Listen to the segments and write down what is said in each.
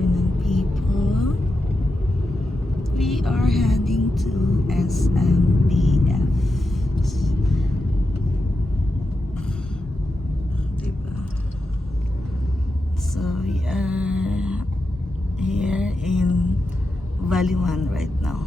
afternoon, people. We are heading to SMBF. Diba? So we are here in Valley 1 right now.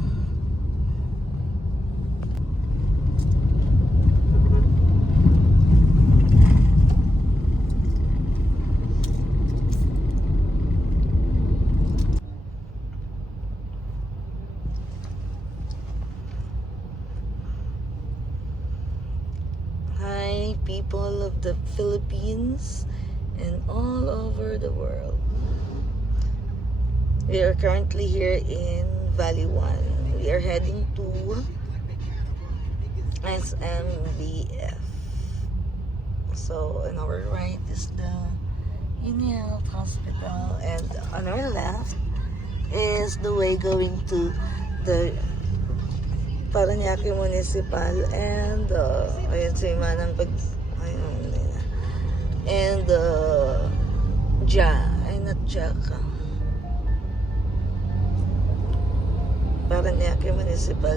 Hi, people of the Philippines and all over the world. We are currently here in Valley 1. We are heading to SMBF. So on our right is the Health Hospital, and on our left is the way going to the Parañaque Municipal, and ayun si Manang pag ayun nila, and not Jaka, Parañaque Municipal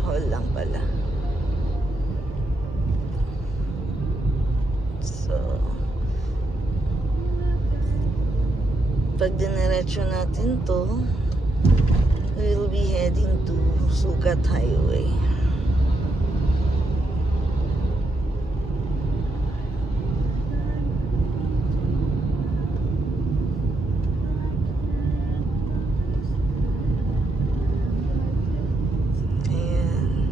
Hall lang pala. So pag diniretso natin to, we'll be heading to Sukat Highway. Ayan.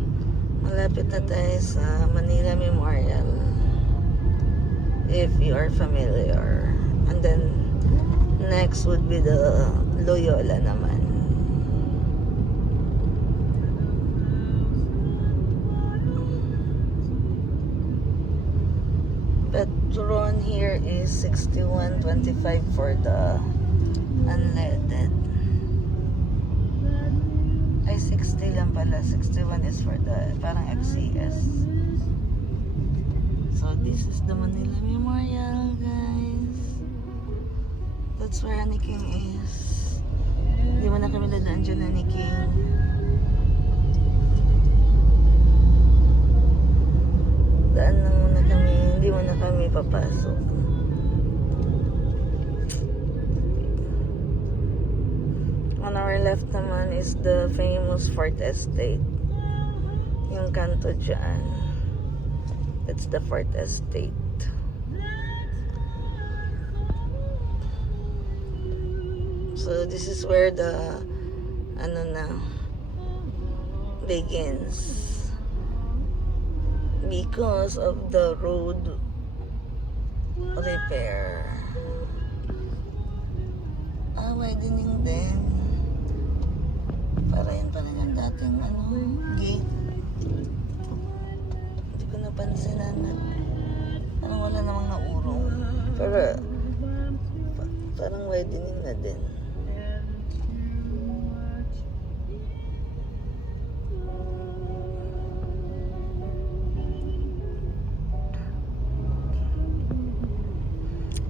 Malapit na tayo sa Manila Memorial, if you are familiar. And then next would be the Loyola naman. Petron here is 61.25 for the unleaded. Ay, 60 lang pala. 61 is for the parang FCS. So this is the Manila Memorial, guys. That's where Honey King is. Hindi mo na kami dadaan dyan, Honey King. Daan lang muna kami, hindi mo na kami papasok. On our left naman is the famous Fort Estate. Yung kanto dyan. That's the Fort Estate. So this is where the begins. Because of the road repair. Widening din. Para yun pa rin ang dating gate. Hindi ko napansin na parang wala namang naurong. Pero parang widening na din.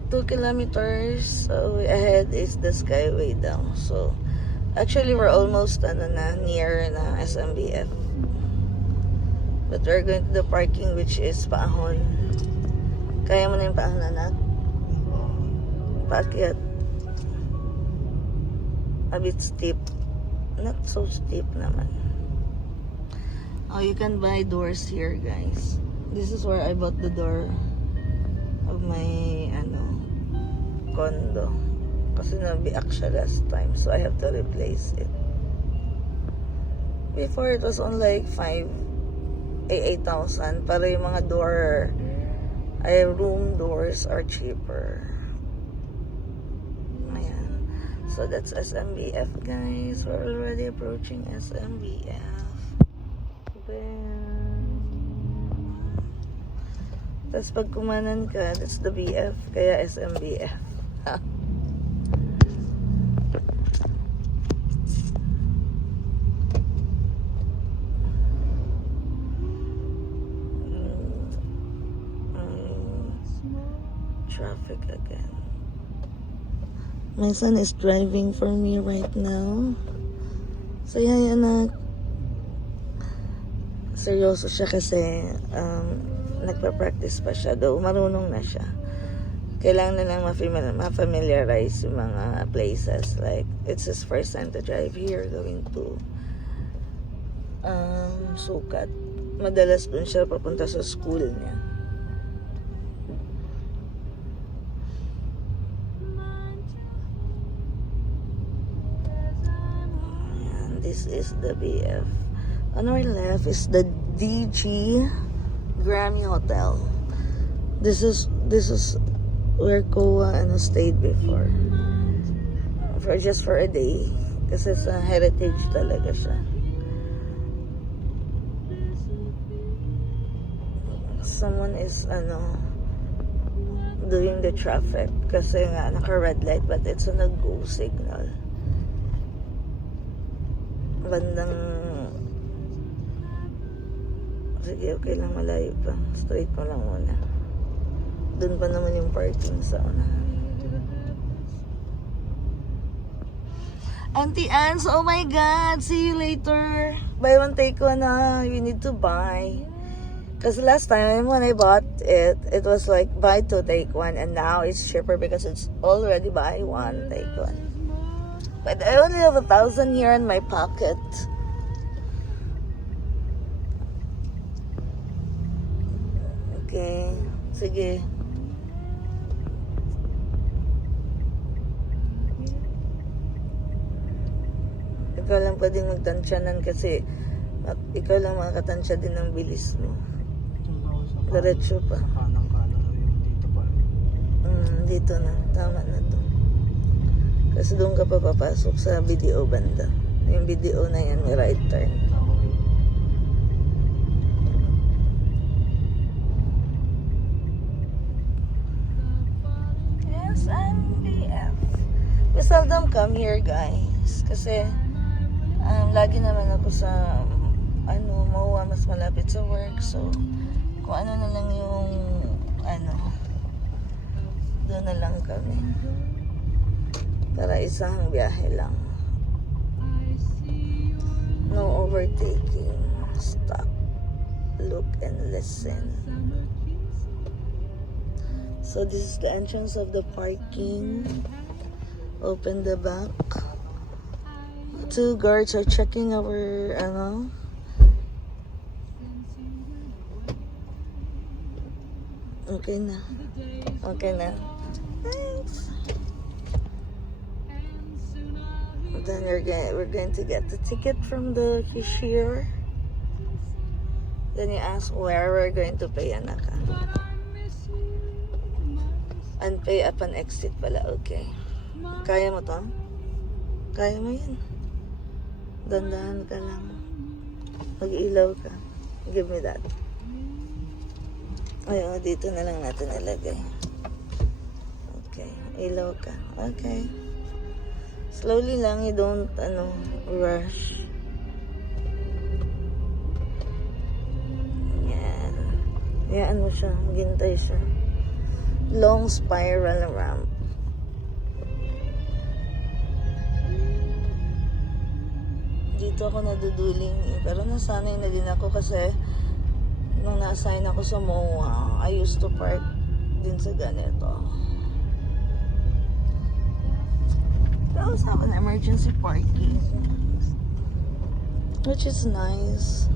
Two kilometers ahead is the Skyway down. So actually we're almost near na SMBF. But we're going to the parking, which is Paahon. Kaya mo na yung Paahon, anak? Paakyat. A bit steep. Not so steep naman. Oh, you can buy doors here, guys. This is where I bought the door of my condo, kasi nabiak siya last time, so I have to replace it. Before it was on like 8,000, para yung mga room doors are cheaper. Ayan. So that's SMBF, guys. We're already approaching SMBF. Tapos pag kumanan ka, that's the BF, kaya SMBF. Traffic again. My son is driving for me right now. So, yan na. Seryoso siya kasi nagpa-practice pa siya. Though marunong na siya. Kailangan na lang ma-familiarize yung mga places. Like, it's his first time to drive here. Going to Sukat. Madalas dun siya papunta sa school niya. Ayan, this is the BF. On our left is the DG Grammy Hotel. This is where Koa stayed before. Just for a day. Kasi sa heritage talaga siya. Someone is doing the traffic kasi nga naka-red light but it's on a go signal. Bandang sige, okay lang, malayo pa. Straight mo lang muna. Doon pa naman yung parking sa una. Auntie Ans, oh my God! See you later! Buy one, take one na. You need to buy. Because last time when I bought it, it was like buy two, take one. And now it's cheaper because it's already buy one, take one. But I only have 1,000 here in my pocket. Okay. Sige. Ikaw lang pwedeng magtansyanan kasi ikaw lang makakatansya din ng bilis mo. Diretso pa. Dito pa. Dito na. Tama na to. Kasi doon ka pa papasok sa BDO banda. Yung BDO na yan, may right turn. Yes, I'm BF. We seldom come here, guys. Kasi lagi naman ako sa MOA, mas malapit sa work. So, kung ano na lang yung doon na lang kami. Para isang biyahe lang. No overtaking. Stop. Look and listen. So this is the entrance of the parking. Open the back. Two guards are checking our Okay na. Okay na. Thanks. Then we're going to get the ticket from the cashier. Then you ask where we're going to pay, anaka. And pay upon exit pala, okay. Kaya mo to? Kaya mo yan. Dandahan ka lang. Mag-ilaw ka. Give me that. Ay, dito na lang natin ilagay. Okay. Ilaw ka. Okay. Slowly lang. You don't, rush. Yan. Yan mo siya. Maghintay siya. Long spiral ramp. Dito ako naduduling. Pero nasanay na din ako kasi nung na-assign ako sa MOA, I used to park din sa ganito. They also have an emergency parking, which is nice.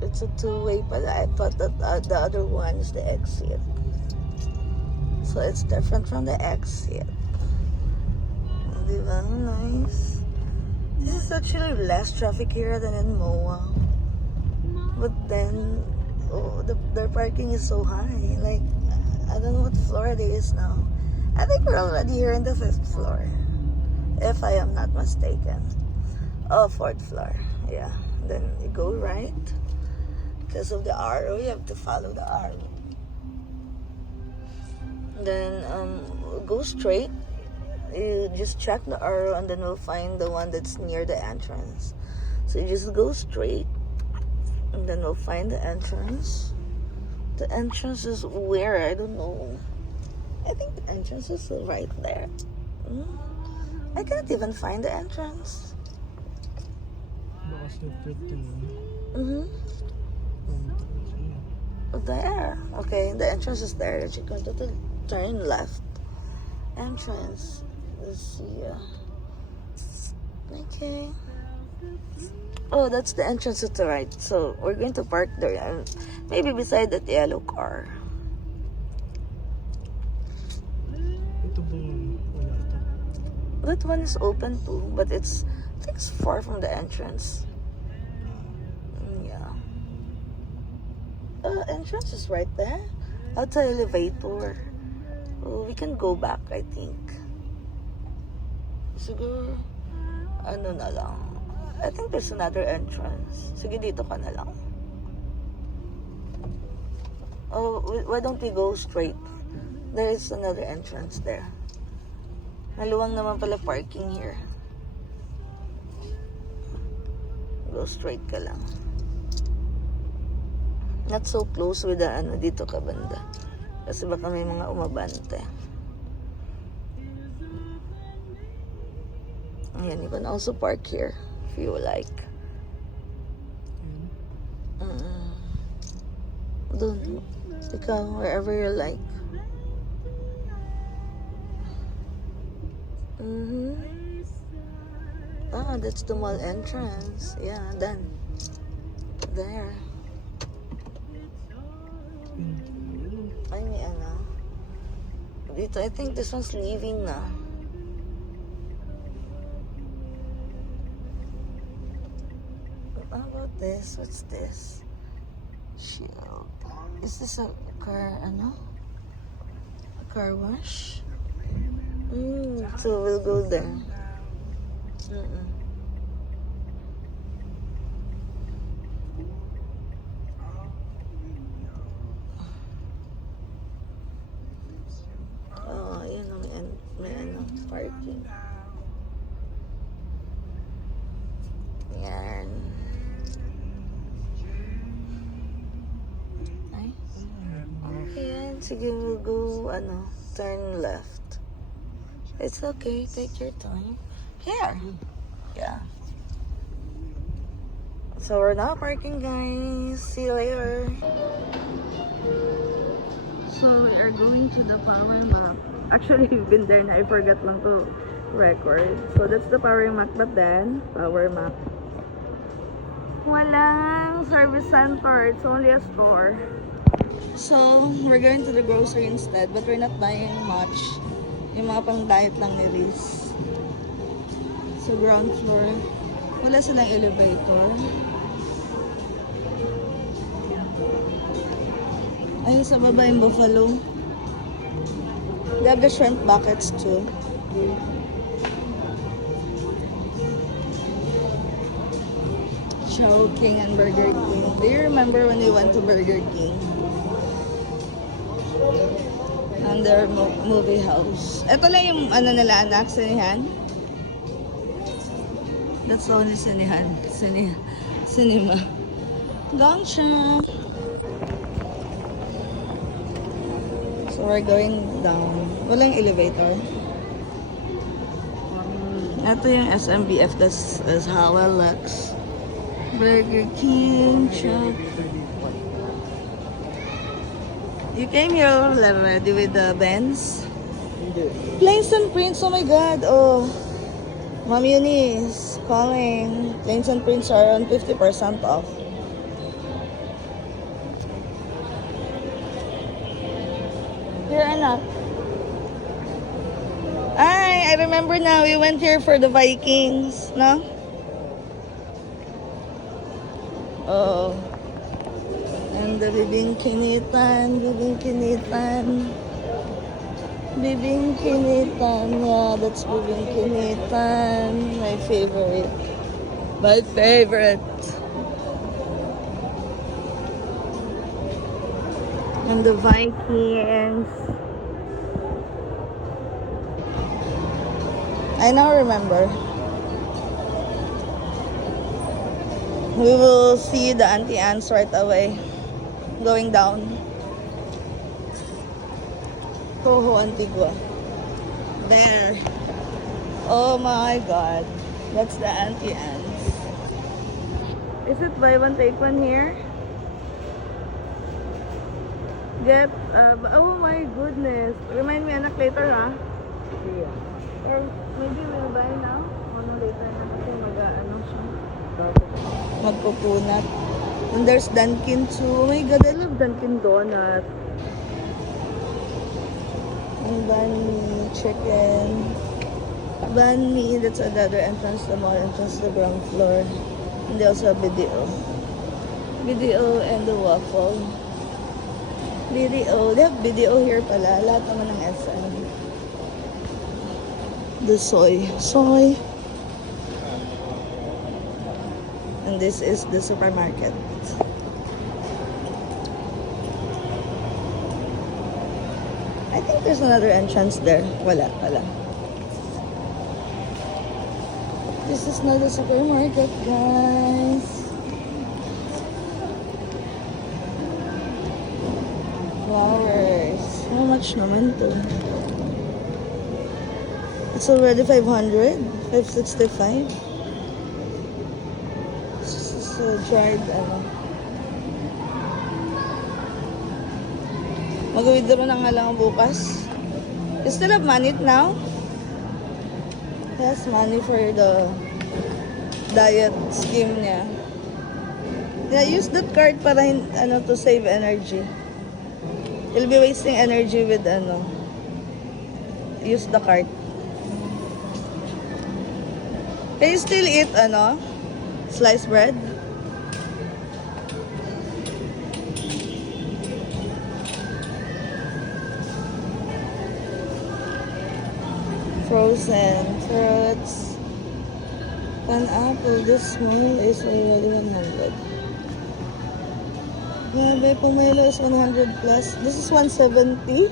It's a two-way pala. I thought that the other one is the exit. So it's different from the exit. Diba? Nice. This is actually less traffic here than in MOA. But then, their parking is so high. Like, I don't know what floor it is now. I think we're already here in the 5th floor. If I am not mistaken. Oh, 4th floor. Yeah. Then you go right. Because of the arrow, you have to follow the arrow. Then, go straight. You just check the arrow and then we'll find the one that's near the entrance. So you just go straight. And then we'll find the entrance. The entrance is where? I don't know. I think the entrance is right there. I can't even find the entrance. Baka secret yun. Mm-hmm. There. Okay, the entrance is there. You're going to turn left. Entrance. Let's see. Okay. Oh, that's the entrance to the right. So we're going to park there and maybe beside that yellow car. Ito bang wala to? That one is open too, but I think it's far from the entrance. Yeah. Entrance is right there. Outside elevator. Oh, we can go back, I think. Siguro, ano na lang. I think there's another entrance. Sige, dito ka na lang. Oh, why don't we go straight? There is another entrance there. Maluwang naman pala parking here. Go straight ka lang. Not so close with the dito ka banda. Kasi baka may mga umabante. Ayan, you can also park here if you like. Doon. Ikaw, wherever you like. Ah, that's the mall entrance. Yeah, done. There. Ay, may ano. Dito, I think this one's leaving na. How about this? What's this? Shield. Is this a car, a car wash? So we'll go there. Oh, yun ang parking. Yan. Ay. Ayan, sige, we'll go, turn left. It's okay, take your time. Here. Yeah. So we're now parking, guys. See you later. So we are going to the Power Map. Actually, we've been there na. I forgot lang to record. So that's the Power Map, but then Power Map. Walang service center. It's only a store. So we're going to the grocery instead, but we're not buying much. Yung mga pang diet lang ni Riz. So ground floor. Wala silang elevator. Ayun sa baba yung buffalo. They have the shrimp buckets too. Chow King and Burger King. Do you remember when we went to Burger King? And their movie house. Ito lang yung nila anak, sinihan. That's the only sinihan. Cinema. Gongcha. So we're going down. Walang elevator. Ito yung SMBF. That's how it looks. Burger King. Chuck. You came here already with the Benz? Planes and Prints, oh my god. Oh, Mom Eunice calling. Planes and Prints are on 50% off. Here, anak. Ay, I remember now. We went here for the Vikings, no? Oh. And the bibingkinitan. Yeah, that's bibingkinitan. My favorite. And the Vikings. I now remember. We will see the Auntie Anne's right away. Going down. Coho Antigua. There. Oh my god. That's the Auntie Anne's. Is it buy one take one here? Get, oh my goodness. Remind me anak later ha? Yeah. Or maybe we'll buy now? O no, later na kasi mag-ano siya. Magpupunat. And there's Dunkin too. Oh my god, I love Dunkin Donut. And banh mi, chicken. Banh mi, that's another entrance to the mall, entrance to the ground floor. And they also have BDO. BDO and the waffle. BDO. They have BDO here pala. Lahat naman ng SM. The soy. Soy. And this is the supermarket. I think there's another entrance there. Wala. This is not a supermarket, guys. Flowers. How much naman to? It's already 500? 565? This is a dried, ano. Mag-withdraw na nga lang bukas. You still have money now? Yes, money for the diet scheme niya. Yeah, use that card para to save energy. You'll be wasting energy with use the card. Can you still eat sliced bread? Frozen fruits. An apple this small is already 100. Grabe, pomelo is 100 plus. This is 170.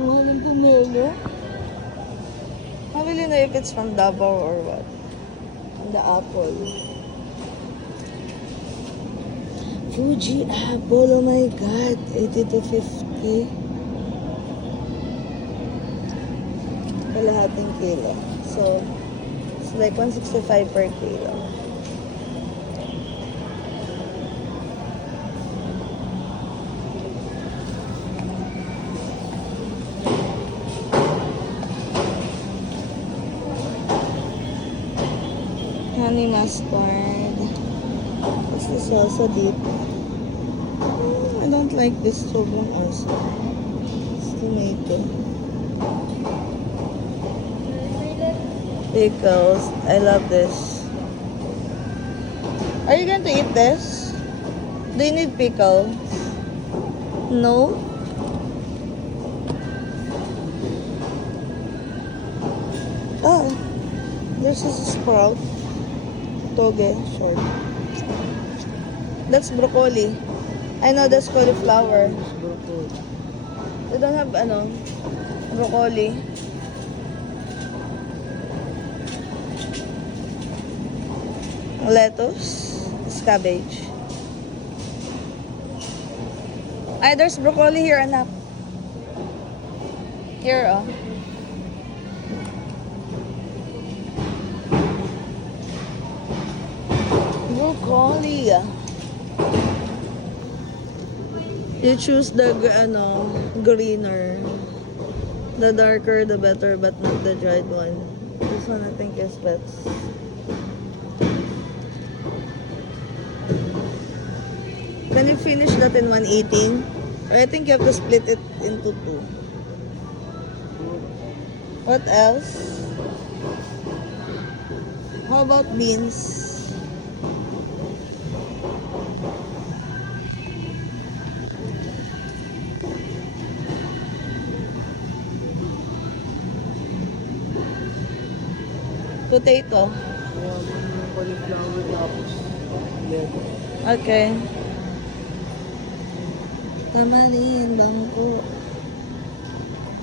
Oh, walang pomelo. I really know if it's from Davao or what. And the apple. Fuji apple, oh my god. 80 to 50. Kalahating kilo. So, it's like 165 per kilo. Honey mustard. What's this also deep? I don't like this sobrang also. It's tomato. Pickles. I love this. Are you going to eat this? Do you need pickles? No? Oh, this is a sprout. Toge, short. That's broccoli. I know that's cauliflower. They don't have broccoli. Lettuce. It's cabbage. Ay, there's broccoli here, anak. Here, oh. Broccoli. You choose the greener. The darker the better, but not the dried one. This one I think is best. Can you finish that in 118? Or I think you have to split it into two. What else? How about beans? Potato. Cauliflower tapos lettuce. Okay. Tamarin, bangko.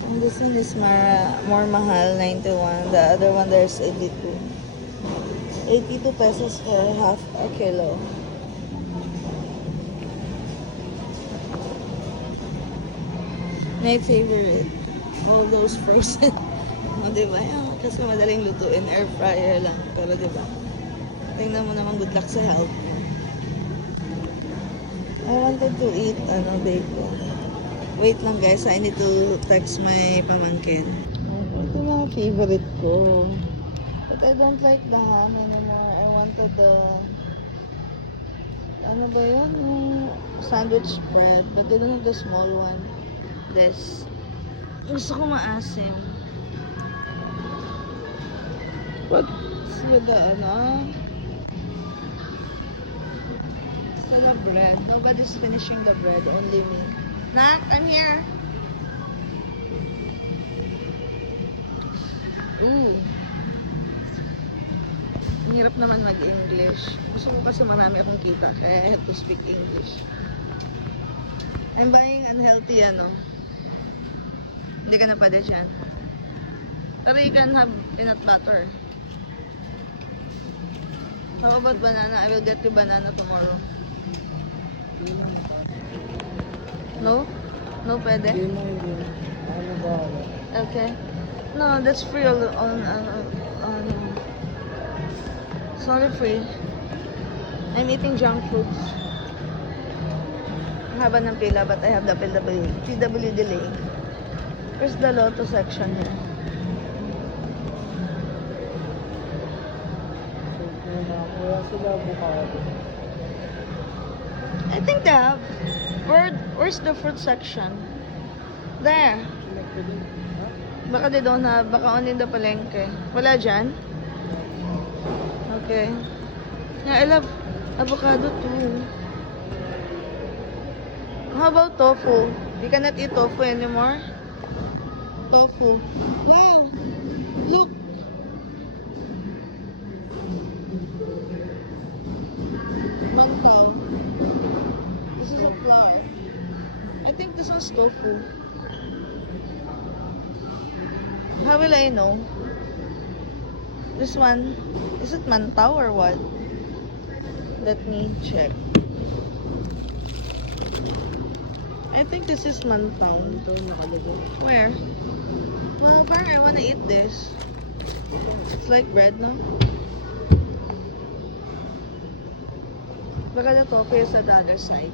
And this one is more mahal, 91. The other one there's 82. 82 pesos for half a kilo. My favorite. All those frozen. O, diba? Yan, kasi madaling lutuin. Air fryer lang. Pero diba? Tingnan mo naman, good luck sa health mo. I wanted to eat, bacon. Wait lang guys, I need to text my pamangkin. Ito mga favorite ko. But I don't like the ham anymore. I wanted the... Ano ba yun? Yung sandwich bread. But they don't have the small one. This. Gusto ko maasim. What's with the the bread? Nobody's finishing the bread. Only me. Nak, I'm here. Ooh. Ang hirap naman mag-English. Gusto ko kasi marami akong kita. Kaya I have to speak English. I'm buying unhealthy Hindi ka na pwede dyan. Pero you can have peanut butter. How about banana? I will get you banana tomorrow. No? No pwede? Hindi mo, hindi. Ano ba? Okay. No, that's free on sorry, free. I'm eating junk foods. Ang haba ng pila, but I have the PW delay. Where's the Lotto section here? Wala sila avocado. I think they have. Where's the fruit section? There. Baka they don't have. Baka only in the palengke. Wala dyan? Okay. Yeah, I love avocado too. How about tofu? You cannot eat tofu anymore? Tofu. Wow! Look! Mangtao. This is a flour. I think this was tofu. How will I know? This one, is it mantao or what? Let me check. I think this is mantao. Ito nakalagay. Where? Well, parang I wanna eat this. It's like bread, no? Baka the tofu is at the other side.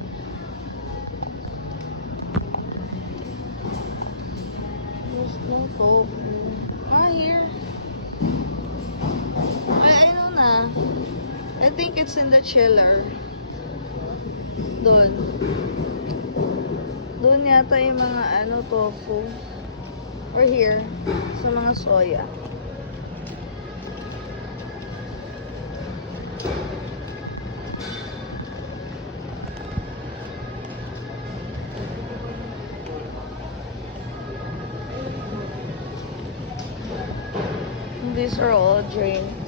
There's no tofu. Ah, here. I know na. I think it's in the chiller. Doon. Doon yata yung mga tofu. Or here. Sa mga soya. These are all drinks.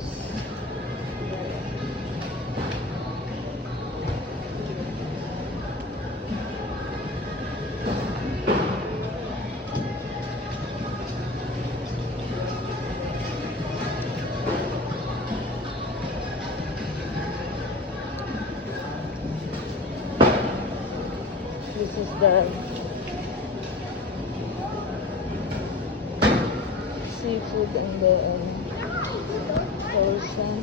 This is the seafood and the frozen.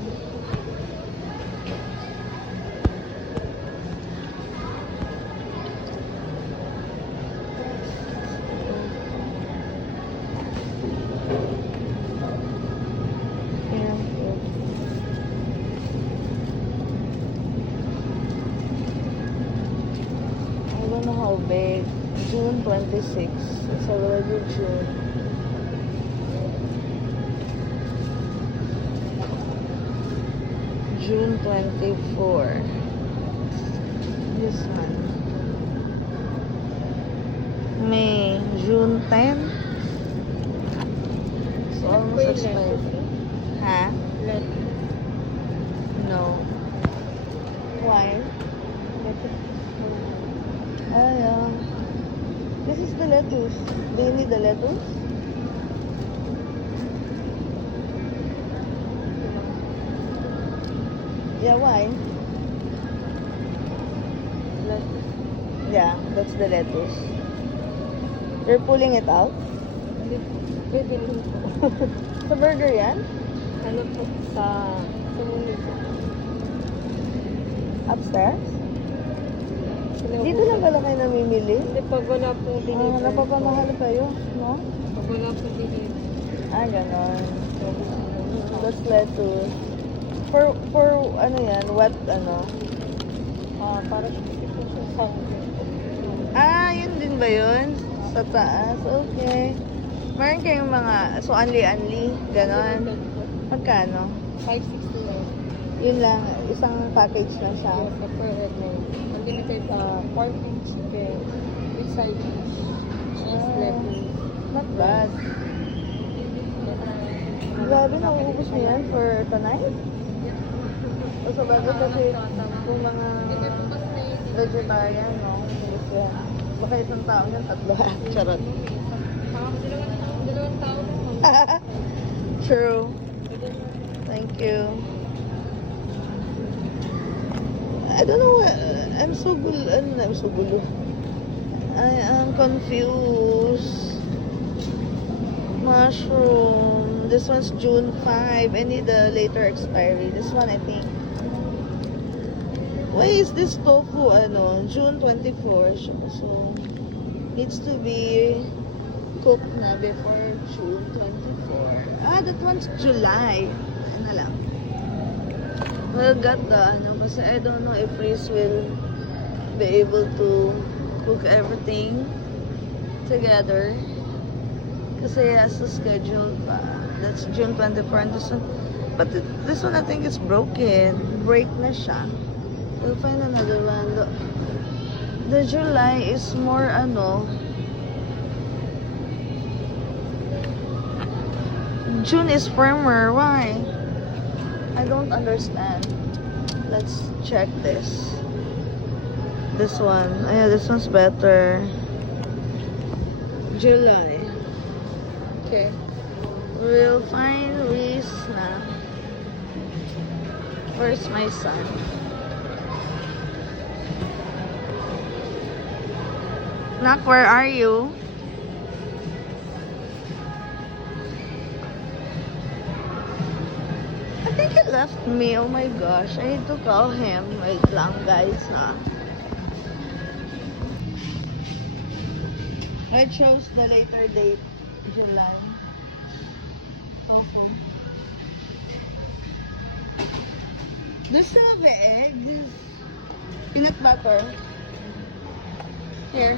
I don't know how big. June 26. It's already June. June 24. This one. May. June 10. It's almost expired. Huh? No. Why? Yeah. This is the lettuce. Do you need the lettuce? Yeah, why? Lettuce. Yeah, that's the lettuce. You're pulling it out? Hindi po. Pwede rin po. Sa burger yan? Ano po sa muli po. Upstairs? Sila Dito po- lang pala kayo namimili? Hindi, pag wala pong deliver. Napapamahal kayo, no? Pag wala pong deliver. Ganon. That's lettuce. For ano yan, wet ano? Para po siya sa Yun din ba yun? Sa taas, okay. Meron kayong mga, so anli-anli, ganon. Magkano? 569. Yun lang, isang package lang siya. Yes, the per head na yun. Unlimited pork and chicken with side dish. Cheese, lettuce. Not bad. Grabe, nauubos mo yan for tonight? O sa bago kasi kung mga vegetarian, no? Ubus yan. Baka isang tao yan, tatlo. Charot. Dalawang tao naman. True. Thank you. I don't know. I'm so gulo. I am confused. Mushroom. This one's June 5. I need a later expiry. This one, I think. Why is this tofu, June 24. So, needs to be cooked na before June 24. That one's July. Ano lang. Well, got the, kasi I don't know if Reese will be able to cook everything together. Kasi as the schedule pa. That's June 24 and this one. But this one I think is broken. Break na siya. We'll find another one. The July is more June is firmer. Why? I don't understand. Let's check this. This one. Yeah, this one's better. July. Okay. We'll find Reese na. Where's my son? Nak, where are you? I think he left me. Oh my gosh. I need to call him. Wait lang, guys, ha? I chose the later date, July. Also. Do you still have the eggs? Peanut butter. Here.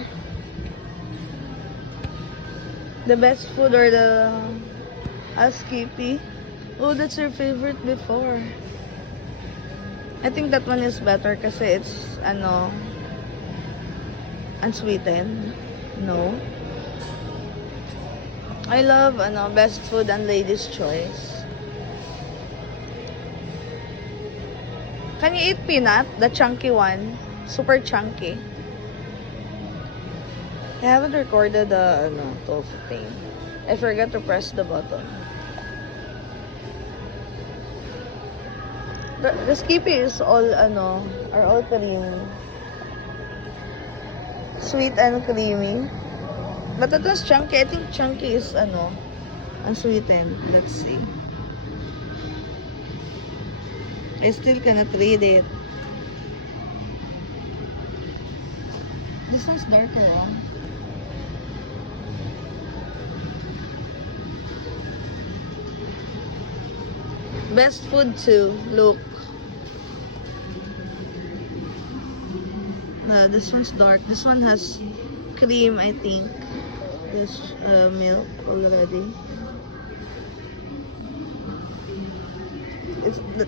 The best food or the Skippy? Oh, that's your favorite before. I think that one is better kasi it's, unsweetened. No. I love, best food and ladies' choice. Can you eat peanut? The chunky one. Super chunky. I haven't recorded the, tofu thing. I forgot to press the button. The Skippy is all, are all creamy. Sweet and creamy. But that was chunky. I think chunky is, unsweetened. Let's see. I still cannot read it. This one's darker, huh? Best food too. Look. This one's dark. This one has cream, I think. There's milk already.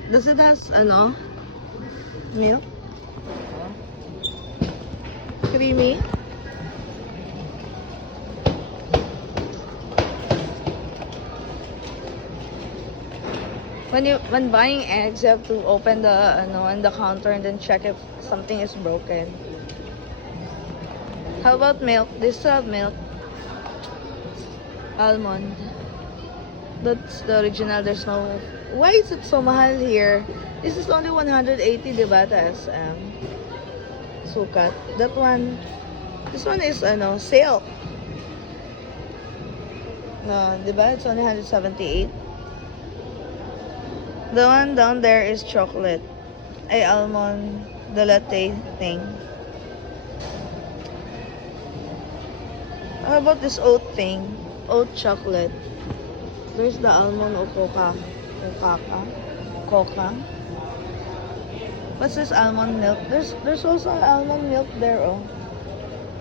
Does it has milk? Creamy. When buying eggs, you have to open the on the counter and then check if something is broken. How about milk? This have milk. Almond. That's the original. There's no... Why is it so mahal here? This is only 180, diba, ta SM? Sukat. That one... This one is, silk. No, diba? It's only 178. The one down there is chocolate. Ay, almond, the latte thing. How about this oat thing? Oat chocolate. There's the almond o coca. Coca. What's this almond milk? There's also almond milk there, oh.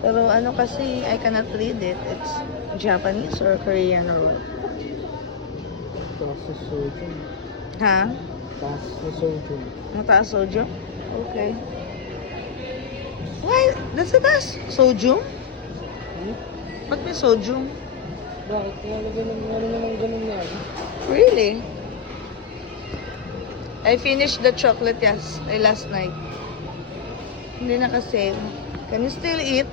Pero ano kasi, I cannot read it. It's Japanese or Korean or what? Taas na sodium. Ha? Taas na sodium. Mataas sodium? Okay. Why? That's a taas sodium? Ba't may sodium? Bakit? Wala naman ganun yan. Really? I finished the chocolate last night. Hindi na kasi. Can you still eat,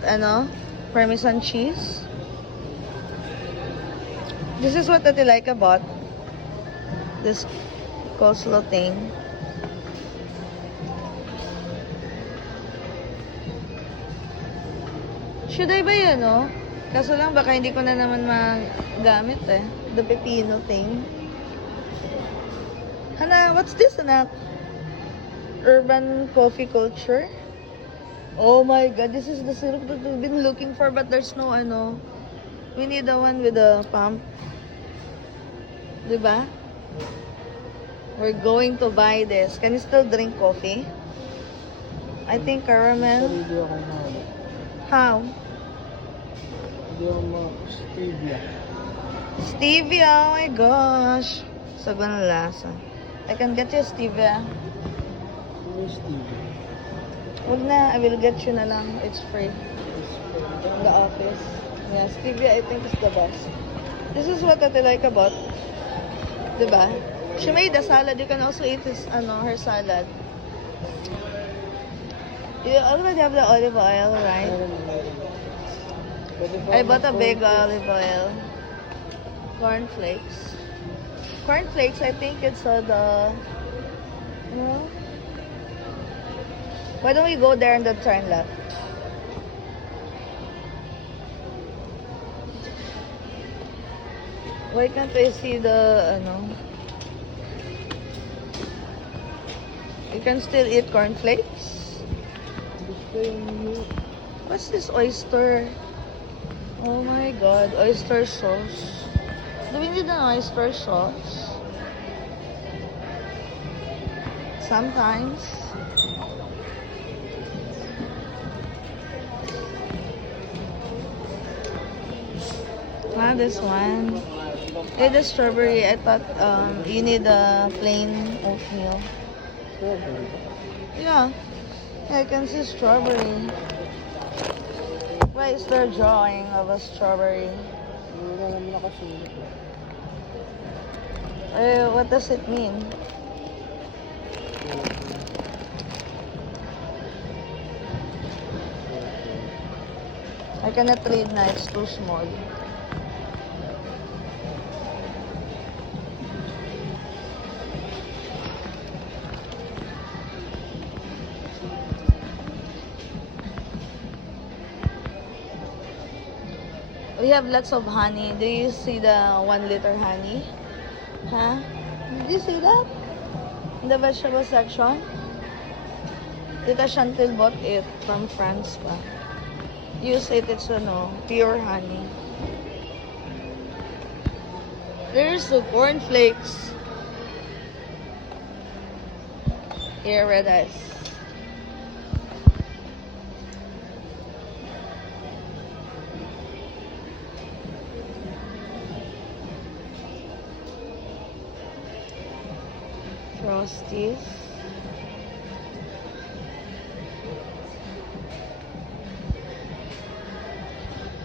Parmesan cheese? This is what Ate Laika bought. This coleslaw thing. Should I buy, Kaso lang, baka hindi ko na naman magamit eh. The pepino thing. Hana, what's this, anak? Urban coffee culture? Oh my god, this is the syrup that we've been looking for, but there's no, we need the one with the pump. Diba? We're going to buy this. Can you still drink coffee? I think caramel. Hindi ako na. How? Hindi ako stevia. Stevia, oh my gosh. Sabi na lasa. I can get you stevia. Ano yung stevia? Wag na, I will get you na lang. It's free. In the office. Yeah, stevia I think is the best. This is what Ate Laika bought. Diba? She made a salad. You can also eat this, her salad. You already have the olive oil, right? I bought a big olive oil. Cornflakes. Cornflakes, I think it's the... Why don't we go there and then turn left? Why can't I see the, You can still eat cornflakes? What's this oyster? Oh my god, oyster sauce. Do we need an oyster sauce? Sometimes. This one. Hey, the strawberry. I thought you need a plain oatmeal. Yeah. I can see strawberry. Why is there a drawing of a strawberry? Wala naman nakasulat. What does it mean? I cannot read na, it's too small. We have lots of honey. Do you see the 1 liter honey? Huh? Did you see that? In the vegetable section? Tita Chantel bought it from France pa. Use it, it's pure honey. There's the cornflakes. Here, red ice. Frosties.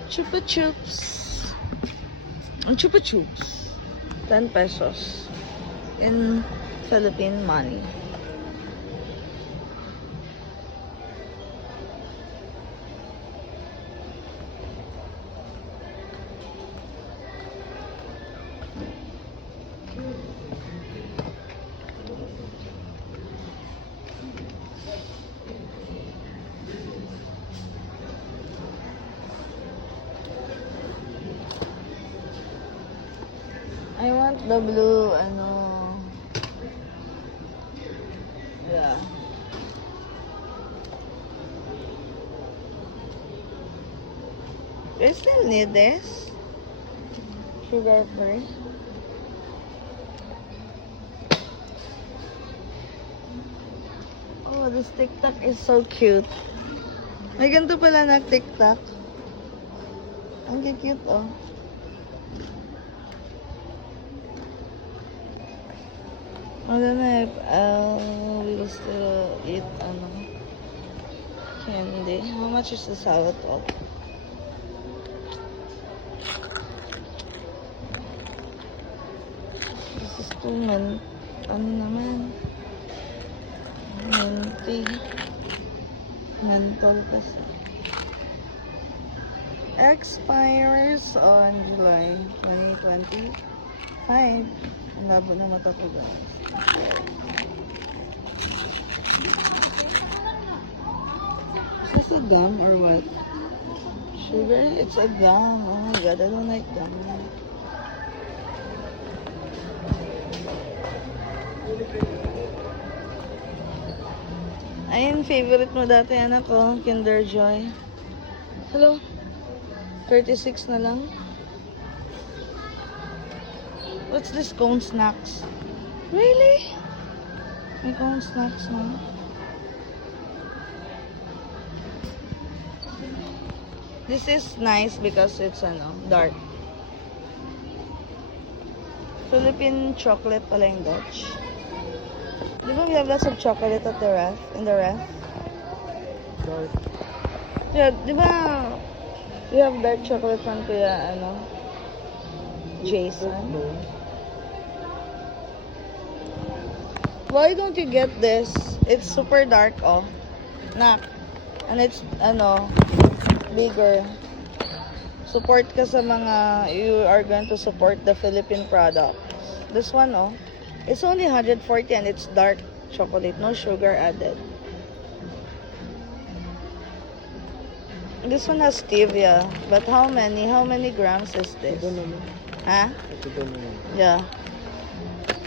Chupa Chups. Chupa Chups. 10 pesos. In Philippine money. want the blue, yeah. You still need this? Sugar free? Oh, this TikTok is so cute. May ganito pala na TikTok. Ang cute, oh. I don't know if we'll still eat candy. How much is the salad all? This is too naman? Mental kasi. Expires on July 2025. Ang labo na mata ko, guys. Is this a gum or what? Sugar? It's a gum. Oh my god, I don't like gum. Ayun, favorite mo dati, anak ko, Kinder Joy. Hello? 36 na lang. What's this cone snacks? Really? May cone snacks na. This is nice because it's dark. Philippine chocolate pala yung Dutch. Di ba we have lots of chocolate at the ref? In the ref? Dark. Yeah, di ba we have dark chocolate from Kuya, Jason? No. Why don't you get this? It's super dark, oh. Nak. And it's, bigger. Support ka sa mga, you are going to support the Philippine products. This one, oh. It's only 140 and it's dark chocolate, no sugar added. This one has stevia, but how many grams is this? Ito naman. Huh? Ito naman. Yeah.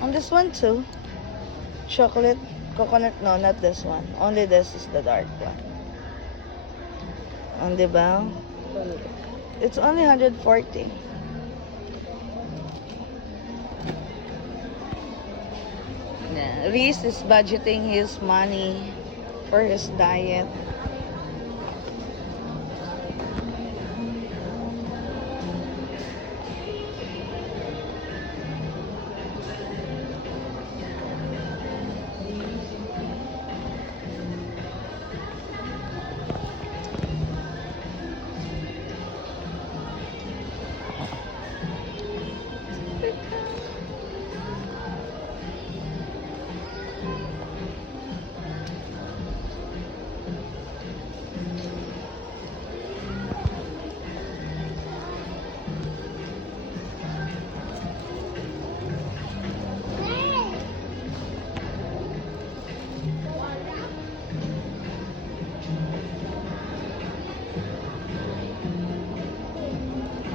On this one too. Chocolate, coconut, no, not this one. Only this is the dark one. On the bow. It's only 140. Yeah, Reese is budgeting his money for his diet.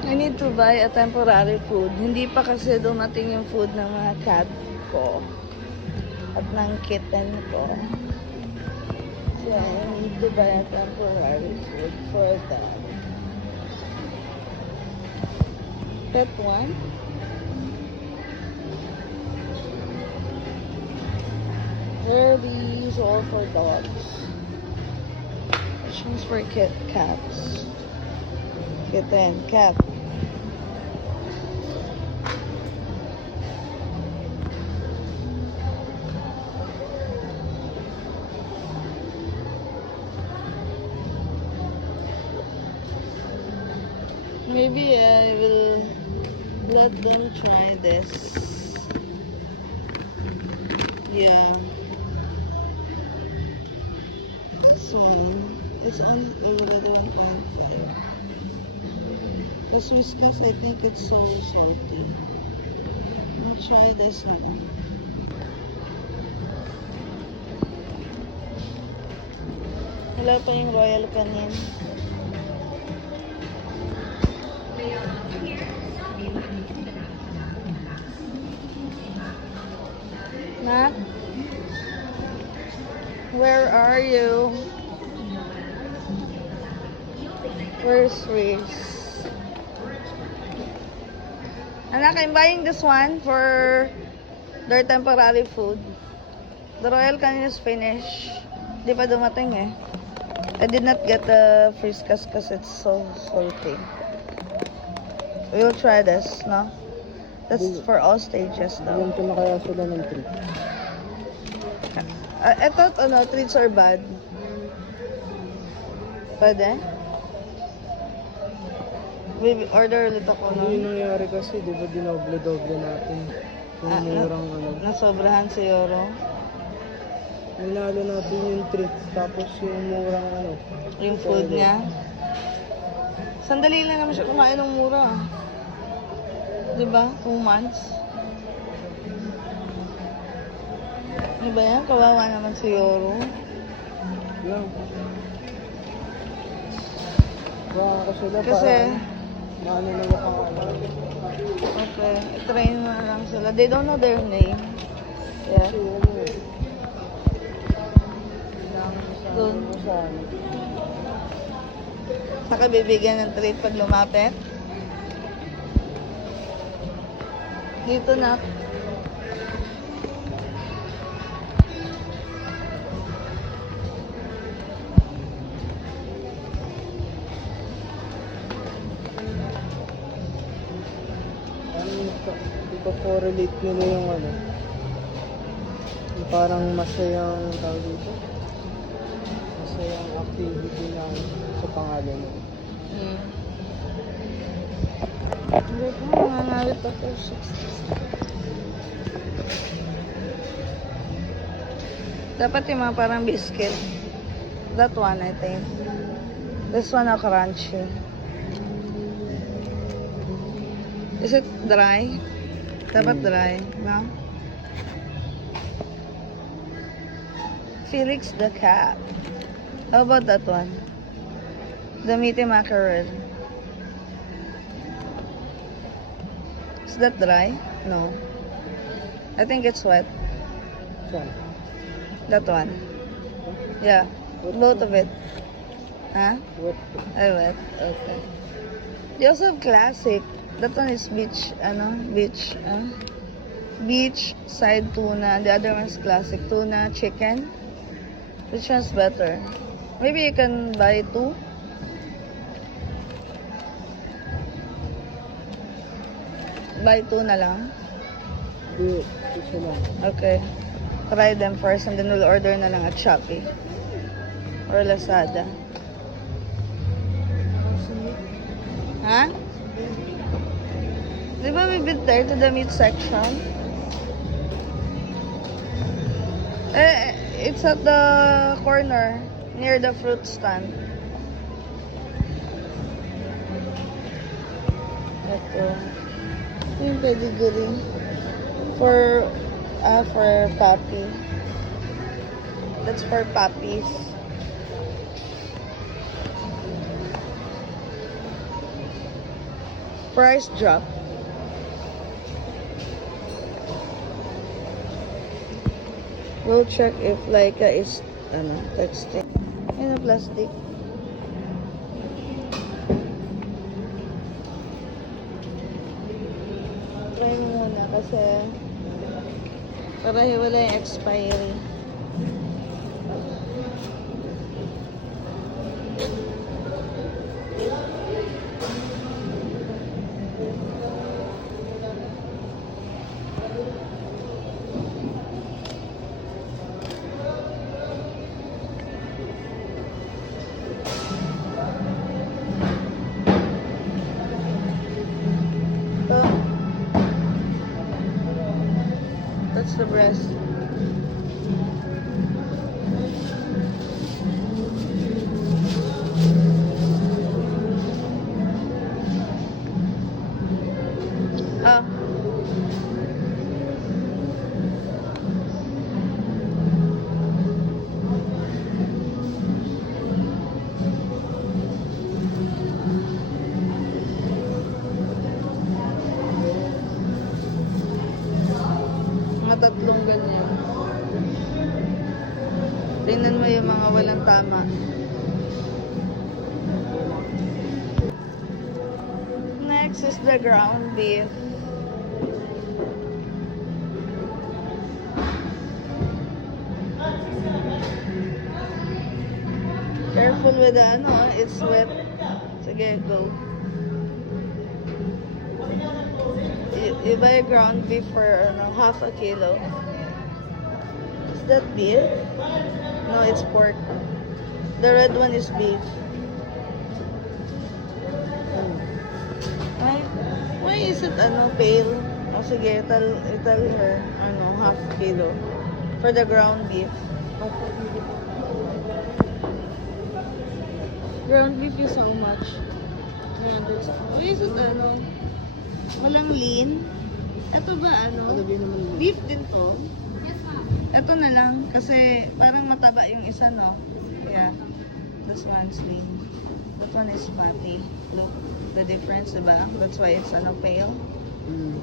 I need to buy a temporary food. Hindi pa kasi dumating yung food ng mga cat ko at ng kitten ko. So I need to buy a temporary food for them. Pet one? Where are these all for dogs? Which one's for cats? Kitten, cat. Maybe I will let them try this. Yeah. This one. It's only little 1.5. This Whiskas, I think it's so salty. I'll try this one. Wala pa yung Royal Canin. Nat? Where are you? Where's Reese? Anak, I'm buying this one for their temporary food. The Royal Canin is finished. Di pa dumating eh. I did not get the Friskas because it's so salty. We will try this, no? That's for all stages Bigyan though. ko na kaya sila ng treat. I thought, treats are bad. Pwede? We order ulit ako, no? Yung nangyari kasi, di ba dinoble-doble natin yung murang Nasobrahan si Yoro. Ninalo natin yung treat, tapos yung murang Yung food niya. Sandali lang naman siya kumain ng mura. Diba? 2 months. Ano ba yan? Kawawa naman si Yoro. lang. Baka ko sila Kasi, maano na yung pangalan. okay, train na lang sila. They don't know their name. Yeah. Kasi Doon. sa ano. Saka bibigyan ng treat pag lumapit. Dito na. Ito correlate nila yung yung parang masayang tawag dito. Masayang activity na sa pangalan mo. Hindi ko nangangalit ako. Dapat yung mga parang biscuit. That one, I think. This one a crunchy. Is it dry? Dapat dry, no? Felix the cat. How about that one? The meaty mackerel. Is that dry? No. I think it's wet. Saan? That one. Yeah. Both of it. Huh? What? I wet. Okay. They also have classic. That one is beach, beach side tuna. The other one's classic tuna chicken. Which one's better? Maybe you can buy 2. Buy 2 na lang. Hindi, isa lang. Okay. Try them first and then we'll order na lang at Shopee. Or Lazada. Ha? Di ba we've been there to the meat section? It's at the corner near the fruit stand. Ito. Yung pedigree. For puppy. That's for puppies. Price drop. We'll check if Laika is texting. Ano plastic? Try mo muna kasi para hiwala yung expiry. That's the breast. yung tama. Next is the ground beef. Careful with the ano, it's wet. Sige, go. You buy ground beef for half a kilo. Is that beef? No, it's pork. The red one is beef. Why is it pale? Oh, sige, tell her half kilo for the ground beef. Ground beef is how much? 300. Why is it walang lean? Ito ba Lagay naman. beef din to? Ito na lang kasi parang mataba yung isa, no? Yeah. This one's lean. That one is fatty. Look, the difference, diba? That's why it's pale. Mm.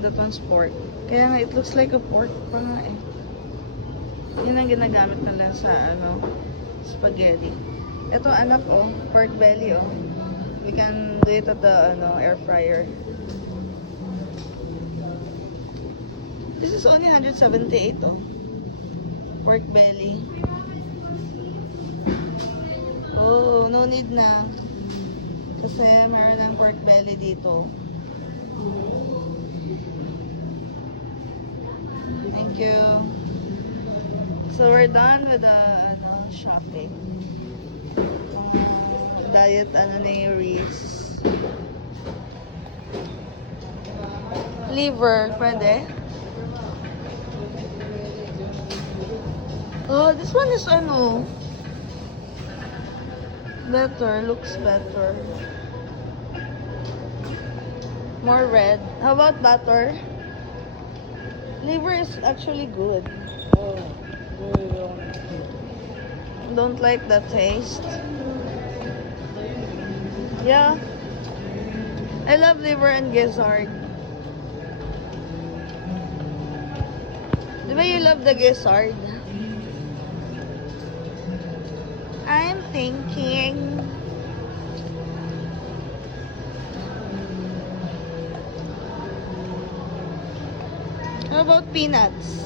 That one's pork. Kaya nga, it looks like a pork pa nga eh. Yun ang ginagamit nila sa spaghetti. Ito anak pork belly We can do it at the air fryer. This is only 178 pork belly. Oh, no need na. Kasi meron ng pork belly dito. Thank you. So we're done with the shopping. Diet ni Reese. Liver, pwede? Oh, this one is better, looks better. More red. How about butter? Liver is actually good. Oh, Don't like the taste. Yeah. I love liver and gizzard. Di ba you love the gizzard? I'm thinking. How about peanuts?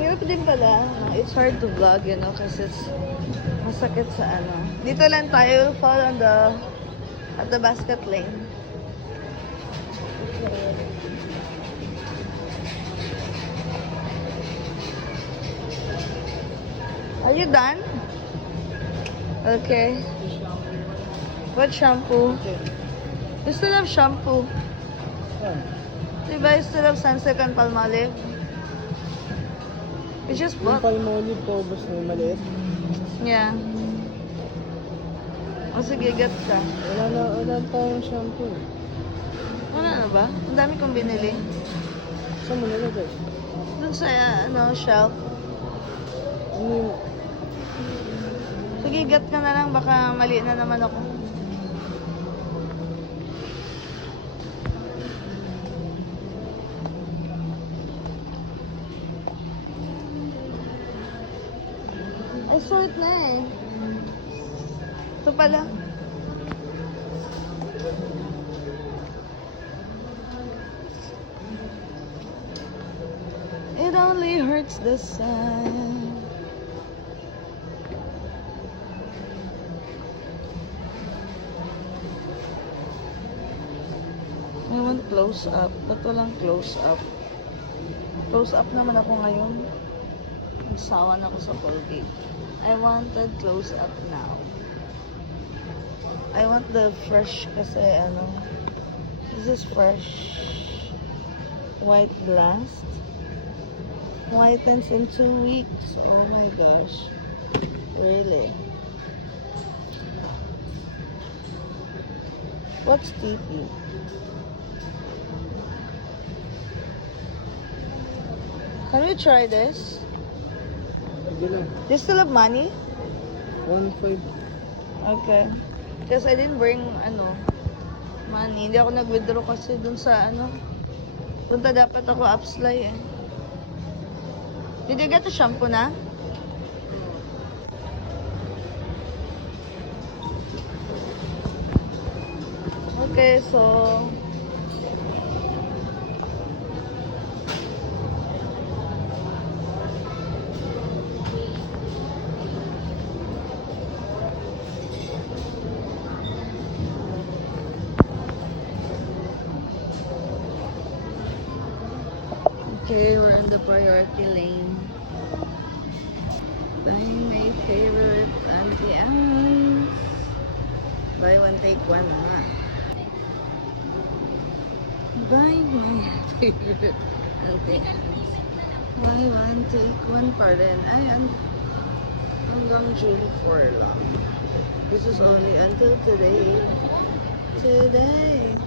Hirap din pala. It's hard to vlog, kasi it's masakit sa Dito lang tayo, fall on at the basket lane. Are you done? Okay. What shampoo? You still have shampoo. Diba you still have Sunsilk and Palmolive? You just Yung bought. Palmolive po, basta may maliit. Yeah. O sige, get ka. Wala tayong shampoo. Wala na ba? Ang dami kong binili. Saan mo nilagay? Dun sa, shelf. Ano yung... Sige, get ka na lang. Baka mali na naman ako. Ay, short na eh. Ito pala. It only hurts the sun. I want close up. Ba't walang close up? Close up naman ako ngayon. Nagsawa na ako sa Colgate. I wanted close up now. I want the fresh kasi this is fresh. White Blast. Whitens in 2 weeks. Oh my gosh. Really? What's TP? Can we try this? Sige lang. Do you still have money? 1.5. Okay. Because I didn't bring, money. Hindi ako nag-withdraw kasi dun sa, punta dapat ako upslay eh. Did you get the shampoo na? Okay, so... Okay, we're in the priority lane. Buying my favorite Auntie Anne's. Buy one, take one, ha? Buy my favorite Auntie Anne's. Buy one, take one pa rin. Ay, hanggang June 4 lang. This is only until today. Today.